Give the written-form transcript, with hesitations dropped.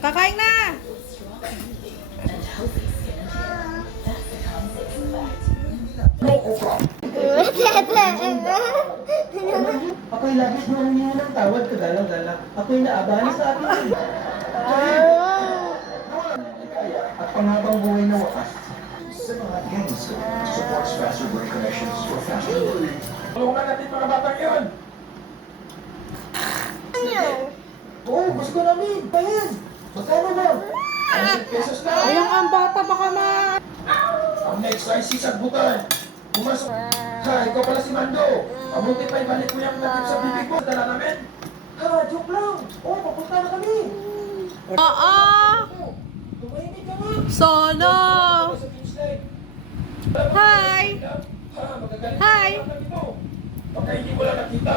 Kakain na! Ako'y labis na humingi ng tawad, kagalang-galang. Ako'y naabala sa akin. At panghabang buhay na wakas. Supports faster brain connections for faster learning. Tulungan natin mga batang yun! Oo, gusto ko namin! Bayan! Magkano ba? 100 pesos na! Ayang ang bata baka Ang next ay si Sagbutan. Pumasok. Ha, ikaw pala si Mando. Mabuti pa ibalik mo yung natip sa bibig mo. Dala namin. Ha, joke lang. Oo, papunta na kami. Oo! Tumahimik ka nga. Solo! Sa finish line. Hi! Ha, magagaling Hi! ka lang ito. Baka hindi mo lang nakita.